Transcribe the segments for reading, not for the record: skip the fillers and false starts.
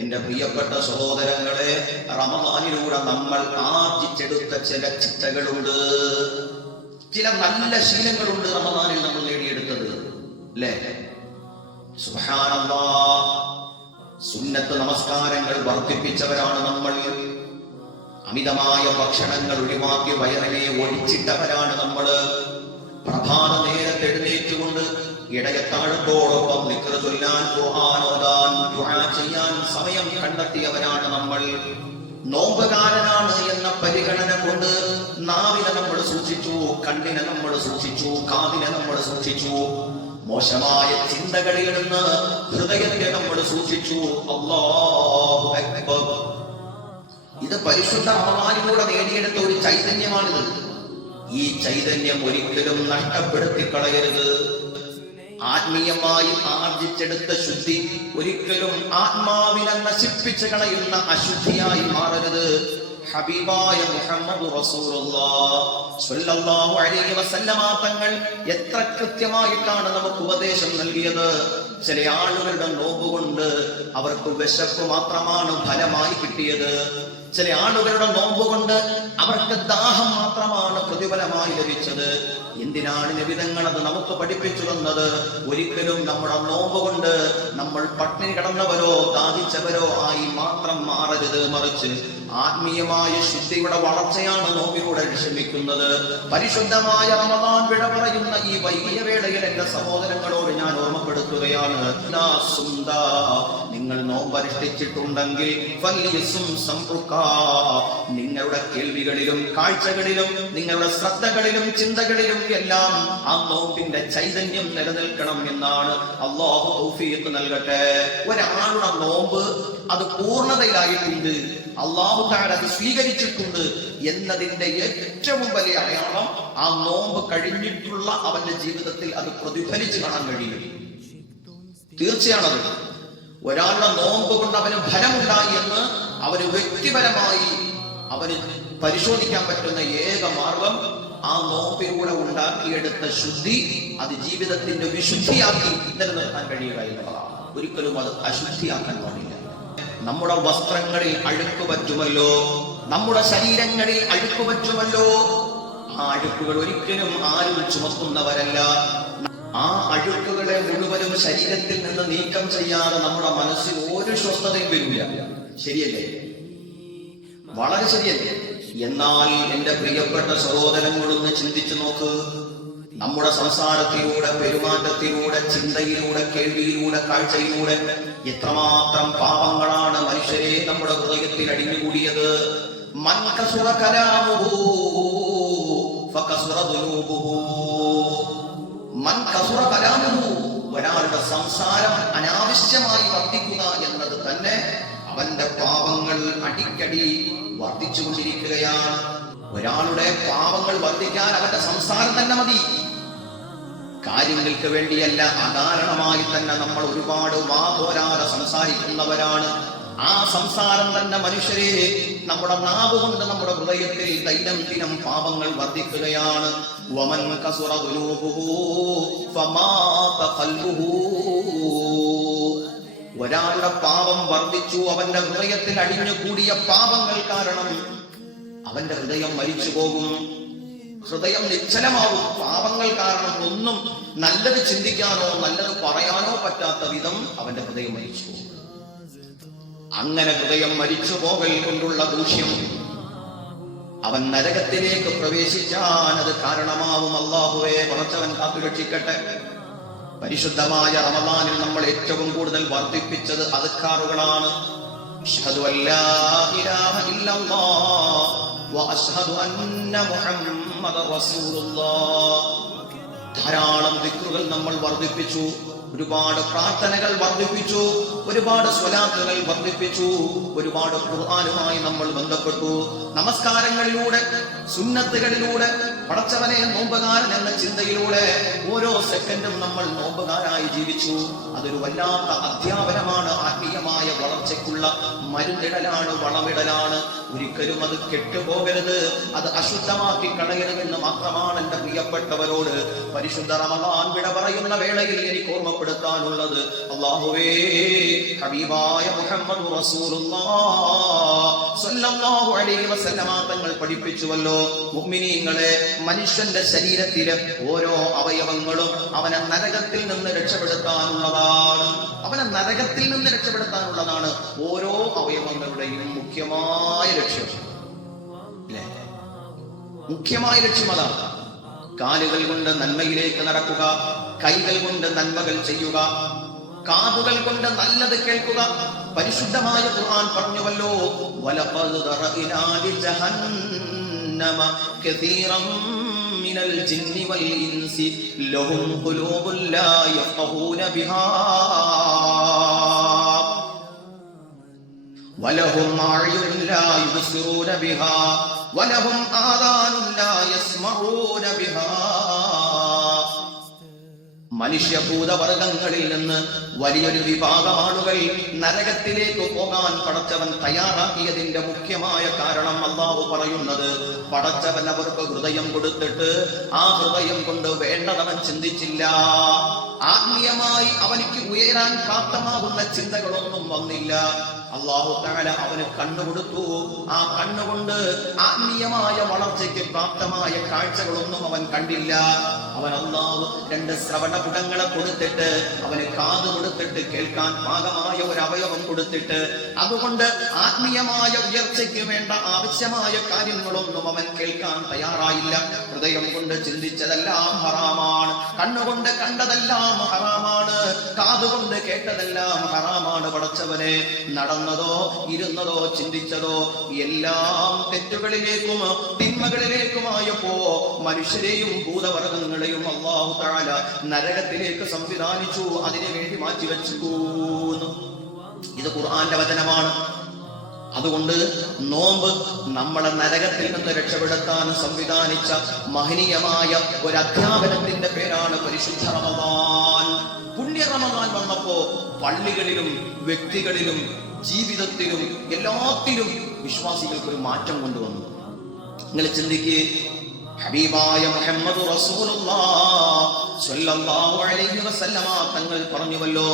എന്റെ പ്രിയപ്പെട്ട സഹോദരങ്ങളെ, റമദാനിലൂടെ നമ്മൾ ആർജിച്ചെടുത്ത ചില ചിട്ടകളുണ്ട്, ചില നല്ല ശീലങ്ങളുണ്ട് റമദാനിൽ നമ്മൾ നേടിയെടുത്തത്, അല്ലേ? സുബ്ഹാനല്ലാഹ്, സുന്നത്ത് നമസ്കാരങ്ങൾ വർദ്ധിപ്പിച്ചവരാണ് നമ്മൾ. അമിതമായ ഭക്ഷണങ്ങൾ ഒഴിവാക്കി വയറിനെ ഒഴിച്ചിട്ടവരാണ് നമ്മൾ. പ്രഭാത നേരത്തെ എഴുന്നേറ്റുകൊണ്ട് ഇടയത്താഴത്തോടൊപ്പം ദിക്ർ ചൊല്ലാൻ, ഖുർആൻ ഓതാൻ, ദുആ ചെയ്യാൻ സമയം കണ്ടെത്തിയവരാണ് നമ്മൾ. നോമ്പുകാരനാണ് എന്ന പരിഗണന കൊണ്ട് നാവിനെ നമ്മൾ സൂക്ഷിച്ചു, കണ്ണിനെ നമ്മൾ സൂക്ഷിച്ചു, കാതിനെ നമ്മൾ സൂക്ഷിച്ചു. മോശമായ ചിന്തകളിൽ നിന്ന് ഹൃദയത്തെ നമ്മൾ സൂക്ഷിച്ചു. അല്ലാഹു അക്ബർ. ഇത് പരിശുദ്ധ റമദാനിലൂടെ നേടിയെടുത്ത ഒരു ചൈതന്യമാണിത്. ഈ ചൈതന്യം ഒരിക്കലും നഷ്ടപ്പെടുത്തി കളയരുത്. ആത്മീയമായി ആർജിച്ചെടുത്ത ശുദ്ധി ഒരിക്കലും ആത്മാവിനെ നശിപ്പിച്ചു കളയുന്ന അശുദ്ധിയായി മാറരുത്. ഹബീബായ മുഹമ്മദ് റസൂലുള്ളാഹി സ്വല്ലല്ലാഹു അലൈഹി വസല്ലമ തങ്ങൾ എത്ര കൃത്യമായിട്ടാണ് നമുക്ക് ഉപദേശം നൽകിയത്. ചില ആളുകളുടെ നോമ്പുകൊണ്ട് അവർക്ക് വിശപ്പ് മാത്രമാണ് ഫലമായി കിട്ടിയത്. ചില ആളുകളുടെ നോമ്പുകൊണ്ട് അവർക്ക് ദാഹം മാത്രമാണ് പ്രതിഫലമായി ലഭിച്ചത്. എന്തിനാണ് നബി തങ്ങൾ അത് നമുക്ക് പഠിപ്പിച്ചു തന്നത്? ഒരിക്കലും നമ്മുടെ നോമ്പ് കൊണ്ട് നമ്മൾ പട്ടിണി കിടന്നവരോ ദാഹിച്ചവരോ ആയി മാത്രം മാറരുത്. മറിച്ച് ആത്മീയമായ ശുദ്ധിയുടെ വളർച്ചയാണ് നോമ്പിലൂടെ ശ്രമിക്കുന്നത്. പരിശുദ്ധമായ റമദാൻ വിട പറയുന്ന ഈ വൈകിയ വേളയിൽ എന്റെ സഹോദരങ്ങളോട് ഞാൻ ഓർമ്മപ്പെടുത്തുകയാണ്, നിങ്ങൾ നോമ്പനുഷ്ഠിച്ചിട്ടുണ്ടെങ്കിൽ നിങ്ങളുടെ കേൾവികളിലും കാഴ്ചകളിലും നിങ്ങളുടെ ശ്രദ്ധകളിലും ചിന്തകളിലും എല്ലാം ആ നോമ്പിന്റെ ചൈതന്യം നിലനിൽക്കണം എന്നാണ്. അല്ലാഹു തൗഫീഖ് നൽകട്ടെ. ഒരാളുടെ നോമ്പ് അത് പൂർണ്ണതയിലായിട്ടുണ്ട്, അല്ലാഹു തആല അത് സ്വീകരിച്ചിട്ടുണ്ട് എന്നതിന്റെ ഏറ്റവും വലിയ അടയാളം ആ നോമ്പ് കഴിഞ്ഞിട്ടുള്ള അവന്റെ ജീവിതത്തിൽ അത് പ്രതിഫലിച്ചു കാണാൻ കഴിയും. തീർച്ചയാണത്. ഒരാളുടെ നോമ്പ് കൊണ്ട് അവന് ഫലമുണ്ടായി എന്ന് അവന് വ്യക്തിപരമായി അവന് പരിശോധിക്കാൻ പറ്റുന്ന ഏക മാർഗം ആ നോമ്പിലൂടെ ഉണ്ടാക്കിയെടുത്ത ശുദ്ധി അത് ജീവിതത്തിന്റെ വിശുദ്ധിയാക്കി നിലനിർത്താൻ കഴിയുക എന്നുള്ളതാണ്. ഒരിക്കലും അത് അശുദ്ധിയാക്കാൻ പാടില്ല. നമ്മുടെ വസ്ത്രങ്ങളിൽ അഴുക്ക് പറ്റുമല്ലോ, നമ്മുടെ ശരീരങ്ങളിൽ അഴുക്ക് പറ്റുമല്ലോ. ആ അഴുക്കുകൾ ഒരിക്കലും ആരും ചുമക്കുന്നവരല്ല. ആ അഴുക്കുകളെ മുഴുവനും ശരീരത്തിൽ നിന്ന് നീക്കം ചെയ്യാതെ നമ്മുടെ മനസ്സിൽ ഒരു സ്വസ്ഥതയും വരില്ല. ശരിയല്ലേ? വളരെ ശരിയല്ലേ? എന്നാൽ എന്റെ പ്രിയപ്പെട്ട സഹോദരങ്ങളൊന്ന് ചിന്തിച്ചു നോക്ക്. നമ്മുടെ സംസാരത്തിലൂടെ, പെരുമാറ്റത്തിലൂടെ, ചിന്തയിലൂടെ, കേൾവിയിലൂടെ, കാഴ്ചയിലൂടെ എത്രമാത്രം പാപങ്ങളാണ് മനുഷ്യരെ നമ്മുടെ ഹൃദയത്തിൽ അടിഞ്ഞുകൂടിയത്. മൻ കസുറ കലാമുഹു ഫകസുറ ദുനൂബുഹു. മൻ കസുറ കലാമുഹു, ഒരാളുടെ സംസാരം അനാവശ്യമായി വർദ്ധിക്കുക എന്നത് തന്നെ അവന്റെ പാപങ്ങൾ അടിക്കടി വർദ്ധിച്ചുകൊണ്ടിരിക്കുകയാണ്. ഒരാളുടെ പാപങ്ങൾ വർദ്ധിക്കാൻ അവന്റെ സംസാരം തന്നെ മതി. കാര്യങ്ങൾക്ക് വേണ്ടിയല്ല, അകാരണമായി തന്നെ നമ്മൾ ഒരുപാട് വാതോരാതെ സംസാരിക്കുന്നവരാണ്. ആ സംസാരം തന്നെ മനുഷ്യരെ നമ്മുടെ നാവ് കൊണ്ട് നമ്മുടെ ഹൃദയത്തിൽ ദൈനംദിനം പാപങ്ങൾ വർദ്ധിക്കുകയാണ്. വമൻ കസുറ ദുനൂബുഹു ഫമാത ഖൽബുഹു. ഒരാളുടെ പാപം വർദ്ധിച്ചു, അവന്റെ ഹൃദയത്തിൽ അടിഞ്ഞുകൂടിയ പാപങ്ങൾ കാരണം അവന്റെ ഹൃദയം മരിച്ചു പോകും, ഹൃദയം നിശ്ചലമാവും. പാപങ്ങൾ കാരണം ഒന്നും നല്ലത് ചിന്തിക്കാനോ നല്ലത് പറയാനോ പറ്റാത്ത വിധം അവന്റെ ഹൃദയം മരിച്ചു പോകും. അങ്ങനെ ഹൃദയം മരിച്ചു പോകൽ കൊണ്ടുള്ള ദൂഷ്യം അവൻ നരകത്തിലേക്ക് പ്രവേശിക്കാൻ അത് കാരണമാവും. അല്ലാഹുവേ, പടച്ചവൻ കാത്തുരക്ഷിക്കട്ടെ. പരിശുദ്ധമായ റമദാനിൽ നമ്മൾ ഏറ്റവും കൂടുതൽ വർദ്ധിപ്പിച്ചത് അദ്കാറുകളാണ്. അശ്ഹദു അല്ലാ ഇലാഹ ഇല്ലല്ലാഹ് വ അശ്ഹദു അന്ന മുഹമ്മദർ റസൂലുള്ളാഹ്. ധാരാളം ദിക്റുകൾ നമ്മൾ വർദ്ധിപ്പിച്ചു, ഒരുപാട് പ്രാർത്ഥനകൾ വർദ്ധിപ്പിച്ചു, ഒരുപാട് സ്വലാത്തുകൾ വർദ്ധിപ്പിച്ചു, ഒരുപാട് ഖുർആനുമായി നമ്മൾ ബന്ധപ്പെട്ടു. നമസ്കാരങ്ങളിലൂടെ, സുന്നത്തുകളിലൂടെ, പടച്ചവനെ നോമ്പുകാരൻ എന്ന ചിന്തയിലൂടെ ഓരോ സെക്കൻഡും നമ്മൾ നോമ്പുകാരായി ജീവിച്ചു. അതൊരു വല്ലാത്ത അധ്യാപനമാണ്. ആത്മീയമായ വളർച്ചയ്ക്കുള്ള മരുന്നിടലാണ്, വളമിടലാണ്. ഒരിക്കലും അത് കെട്ടുപോകരുത്, അത് അശുദ്ധമാക്കി കളയരുതെന്ന് മാത്രമാണ് എന്റെ പ്രിയപ്പെട്ടവരോട് പരിശുദ്ധ റമദാൻ വിട പറയുന്ന വേളയിൽ എനിക്ക് ഓർമ്മപ്പെടുത്താനുള്ളത്. അല്ലാഹുവേ ഹബീബായ മുഹമ്മദ് റസൂലുള്ളാഹി സ്വല്ലല്ലാഹു അലൈഹി വസല്ലമ തങ്ങൾ പഠിപ്പിച്ചുവല്ലോ, മുഅ്മിനീങ്ങളെ, മനുഷ്യന്റെ ശരീരത്തിലെ ഓരോ അവയവങ്ങളും അവനെ നരകത്തിൽ നിന്ന് രക്ഷപ്പെടുത്താനുള്ളതാണ്. ഓരോ അവയവങ്ങളുടെയും മുഖ്യമായ ലക്ഷ്യം അതാണ്. കാലുകൾ കൊണ്ട് നന്മയിലേക്ക് നടക്കുക, കൈകൾ കൊണ്ട് നന്മകൾ ചെയ്യുക, കാതുകൾ കൊണ്ട് നല്ലത് കേൾക്കുക. പരിശുദ്ധമായ ഖുർആൻ പറഞ്ഞുവല്ലോ, വലഖദ് ദറഇനാ ലിജഹന്നമ കസീറൻ മിനൽ ജിന്നി വൽ ഇൻസി ലഹും ഖുലൂബുൻ ലാ യഫ്ഖഹൂന ബിഹാ വലഹും അഅ്യുനുൻ ലാ യുബ്സിറൂന ബിഹാ വലഹും ആദാനുൻ ലാ യസ്മഊന ബിഹാ. മനുഷ്യഭൂതവർഗങ്ങളിൽ നിന്ന് വലിയൊരു വിഭാഗം ആളുകൾ നരകത്തിലേക്ക് പോകാൻ പടച്ചവൻ തയ്യാറാക്കിയതിന്റെ മുഖ്യമായ കാരണം അല്ലാഹു പറയുന്നത്, പടച്ചവൻ അവർക്ക് ഹൃദയം കൊടുത്തിട്ട് ആ ഹൃദയം കൊണ്ട് വേണ്ടതവൻ ചിന്തിച്ചില്ല. ആത്മീയമായി അവനിക്ക് ഉയരാൻ പ്രാപ്തമാകുന്ന ചിന്തകളൊന്നും വന്നില്ല. അല്ലാഹു തആല അവന് കണ്ണുകൊടുത്തു. ആ കണ്ണുകൊണ്ട് ആത്മീയമായ വളർച്ചയ്ക്ക് പ്രാപ്തമായ കാഴ്ചകളൊന്നും അവൻ കണ്ടില്ല. അവൻ അല്ലാഹു രണ്ട് ശ്രവണപുടങ്ങളെ കൊടുത്തിട്ട്, അവന് കാത് കൊടുത്തിട്ട്, കേൾക്കാൻ പാകമായ ഒരു അവയവം കൊടുത്തിട്ട്, അതുകൊണ്ട് ആത്മീയമായ ഉയർച്ചയ്ക്ക് വേണ്ട ആവശ്യമായ കാര്യങ്ങളൊന്നും അവൻ കേൾക്കാൻ തയ്യാറായില്ല. ഹൃദയം കൊണ്ട് ചിന്തിച്ചതെല്ലാം ഹറാമാണ്, കണ്ണുകൊണ്ട് കണ്ടതെല്ലാം ഹറാമാണ്, കാതുകൊണ്ട് കേട്ടതെല്ലാം ഹറാമാണ്. പടച്ചവനെ, നടന്നതോ ഇരുന്നതോ ചിന്തിച്ചതോ എല്ലാം തെറ്റുകളിലേക്കും തിന്മകളിലേക്കുമായപ്പോ മനുഷ്യരെയും ഭൂതവർഗങ്ങളെയും അല്ലാഹു തആല നരകത്തിലേക്ക് സംവിധാനിച്ചു, അതിനു വേണ്ടി മാറ്റിവെച്ചു. ഇത് ഖുർആന്റെ വചനമാണ്. അതുകൊണ്ട് നോമ്പ് നമ്മളെ നരകത്തിൽ നിന്ന് രക്ഷപ്പെടുത്താൻ സംവിധാനിച്ച മഹനീയമായ ഒരു അധ്യാപനത്തിന്റെ പേരാണ് പരിശുദ്ധ റമദാൻ. പുണ്യ റമദാൻ വന്നപ്പോ പള്ളികളിലും വ്യക്തികളിലും ജീവിതത്തിലും എല്ലാത്തിലും വിശ്വാസികൾക്ക് ഒരു മാറ്റം കൊണ്ടുവന്നു. നിങ്ങൾ ചിന്തിക്ക്, ഹബീബായ മുഹമ്മദ് റസൂലുള്ളാഹി സ്വല്ലല്ലാഹു അലൈഹി വസല്ലമ തങ്ങൾ പറഞ്ഞുവല്ലോ,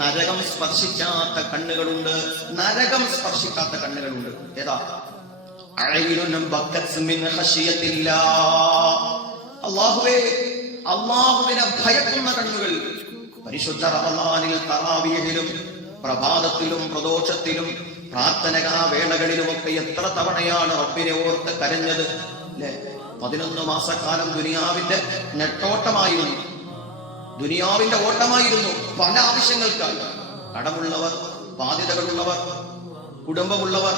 നരകം സ്പർശിക്കാത്ത കണ്ണുകളുണ്ട്, നരകം സ്പർശിക്കാത്ത കണ്ണുകളുണ്ട്. ഏതാ? അഅ്യുനും ബക്കത്ത് മിൻ ഖശിയത്തില്ലാഹ്. അല്ലാഹുവേ, അല്ലാഹുവിനെ ഭയക്കുന്ന കണ്ണുകൾ. പരിശുദ്ധ റമദാനിൽ തറാവീഹിലും പ്രഭാതത്തിലും പ്രദോഷത്തിലും പ്രാർത്ഥനാ വേളകളിലുമൊക്കെ എത്ര തവണയാണ് റബ്ബിനെ ഓർത്ത് കരഞ്ഞത് അല്ലേ? 11 മാസക്കാലം ദുനിയാവിന്റെ നെട്ടോട്ടമായിരുന്നു, ദുനിയാവിന്റെ ഓട്ടമായിരുന്നു. പല ആവശ്യങ്ങൾക്കായി കടമുള്ളവർ, ബാധ്യതകളുള്ളവർ, കുടുംബമുള്ളവർ,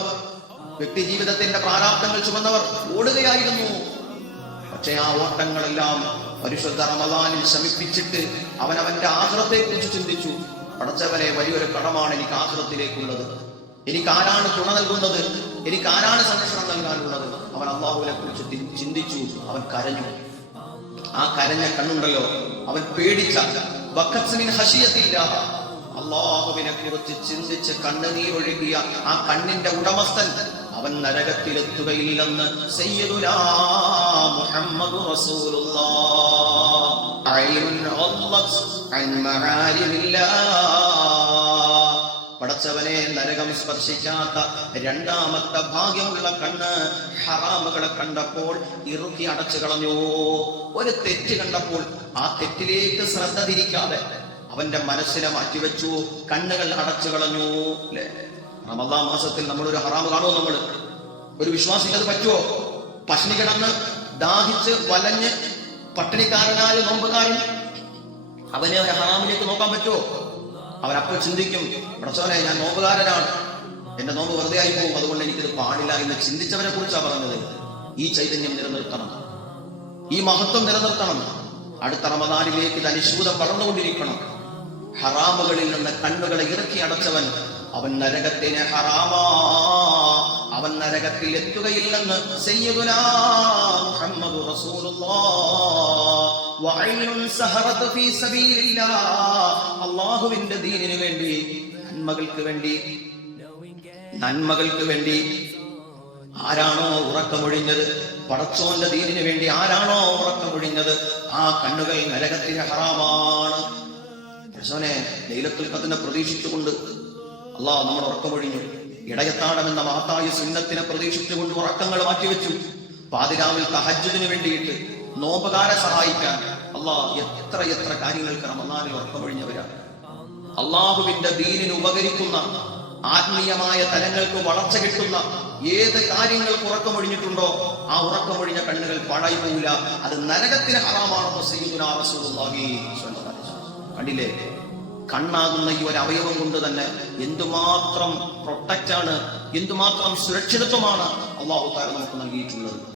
വ്യക്തി ജീവിതത്തിന്റെ പ്രാരാബ്ദങ്ങൾ ചുമന്നവർ ഓടുകയായിരുന്നു. പക്ഷെ ആ ഓട്ടങ്ങളെല്ലാം പരിശുദ്ധ റമദാനിൽ ശമിപ്പിച്ചിട്ട് അവനവന്റെ ആഖിറത്തെ കുറിച്ച് ചിന്തിച്ചു. പടച്ചവനെ, വലിയൊരു കടമാണ് എനിക്ക് ആഖിറത്തിലേക്കുള്ളത്. എനിക്ക് ആരാണ് തുണ നൽകുന്നത്? എനിക്ക് ആരാണ് സംരക്ഷണം നൽകാനുള്ളത്? അവൻ അല്ലാഹുവിനെ കുറിച്ച് ചിന്തിച്ചു. അവൻ കരഞ്ഞു. ആ കരഞ്ഞ കണ്ണുണ്ടല്ലോ, അവൻ പേടിച്ച അല്ലാഹുവിനെ കുറിച്ച് ചിന്തിച്ച് കണ്ണുനീരൊഴുകിയ ആ കണ്ണിന്റെ ഉടമസ്ഥൻ അവൻ നരകത്തിലെത്തുകയില്ലെന്ന് സയ്യിദുനാ മുഹമ്മദ് റസൂലുള്ളാഹി ഐനുൻ അല്ലാഹ് അൻ മആരിമില്ലാഹ്. പടച്ചവനെ, നരകം സ്പർശിക്കാത്ത രണ്ടാമത്തെ ഭാഗ്യമുള്ള കണ്ണ് ഹറാമുകളെ കണ്ടപ്പോൾ ഇറുക്കി അടച്ചു കളഞ്ഞു. ഒരു തെറ്റ് കണ്ടപ്പോൾ ആ തെറ്റിലേക്ക് ശ്രദ്ധ തിരിക്കാതെ അവന്റെ മനസ്സിനെ മാറ്റിവെച്ചു, കണ്ണുകൾ അടച്ചു കളഞ്ഞു. അല്ലെ, റമദാൻ മാസത്തിൽ നമ്മളൊരു ഹറാമ് കാണുമോ? നമ്മൾ ഒരു വിശ്വാസിക്ക് അത് പറ്റുമോ? പട്ടിണി കിടന്ന് ദാഹിച്ച് വലഞ്ഞ് പട്ടിണിക്കാരനായ നോമ്പുകാരൻ അവന് ഹറാമിലേക്ക് നോക്കാൻ പറ്റുമോ? അവനപ്പോൾ ചിന്തിക്കും, പടച്ചവനെ, ഞാൻ നോമ്പുകാരനാണ്, എന്റെ നോമ്പ് വെറുതെ ആയി പോകും, അതുകൊണ്ട് എനിക്കിത് പാടില്ല എന്ന് ചിന്തിച്ചവരെ കുറിച്ചാണ് പറഞ്ഞത്. ഈ ചൈതന്യം നിലനിർത്തണം, ഈ മഹത്വം നിലനിർത്തണം. അടുത്ത റമദാനിലേക്ക് ഇത് അനുശൂതം വളർന്നുകൊണ്ടിരിക്കണം. ഹറാമുകളിൽ നിന്ന് കണ്ണുകളെ ഇറക്കി അടച്ചവൻ അവൻ നരകത്തിന് ഹറാമാ, അവൻ നരകത്തിൽ എത്തുകയില്ലെന്ന് സയ്യിദുനാ മുഹമ്മദ് റസൂലുള്ളാഹി വഅയ്നുൻ സഹറത ഫീ സബീലില്ലാഹ്. അല്ലാഹുവിന്റെ ദീനിനു വേണ്ടി, നന്മകൾക്ക് വേണ്ടി ആരാണോ ഉറക്കമൊഴിഞ്ഞത്, പടച്ചോന്റെ ദീനിനു വേണ്ടി ആരാണോ ഉറക്കമൊഴിഞ്ഞത്, ആ കണ്ണുകൾ നരകത്തിന് ഹറാമാണ്. പ്രസവനെ ലൈലത്തുൽ ഖദ്റിനെ പ്രതീക്ഷിച്ചുകൊണ്ട് അള്ളാഹ് നമ്മൾ ഉറക്കമൊഴിഞ്ഞു. ഇടയത്താടം എന്ന മഹത്തായ സുന്നത്തിനെ പ്രതീക്ഷിച്ചുകൊണ്ട് ഉറക്കങ്ങൾ മാറ്റിവെച്ചു. പാതിരാവിൽ തഹജ്ജുദിന് വേണ്ടിയിട്ട് നോമ്പുകാരെ സഹായിക്കാൻ അള്ളാഹ് എത്ര കാര്യങ്ങൾക്ക് റമദാനിൽ ഉറക്കമൊഴിഞ്ഞവരാണ്. അള്ളാഹുവിന്റെ ദീനിന് ഉപകരിക്കുന്ന ആത്മീയമായ തലങ്ങൾക്ക് വളർച്ച കിട്ടുന്ന ഏത് കാര്യങ്ങൾക്ക് ഉറക്കമൊഴിഞ്ഞിട്ടുണ്ടോ ആ ഉറക്കമൊഴിഞ്ഞ കണ്ണുകൾ പാഴായിപ്പോവില്ല. അത് നരകത്തിന് ഹറാമാണെന്ന് സയ്യിദുനാ റസൂലുള്ളാഹി സ്വല്ലല്ലാഹു അലൈഹി വസല്ലം. കണ്ടില്ലേ, കണ്ണാകുന്ന ഈ ഒരു അവയവം കൊണ്ട് തന്നെ എന്തുമാത്രം പ്രൊട്ടക്റ്റ് ആണ്, എന്തുമാത്രം സുരക്ഷിതത്വമാണ് അല്ലാഹു തആല നമുക്ക് നൽകിയിട്ടുള്ളത്.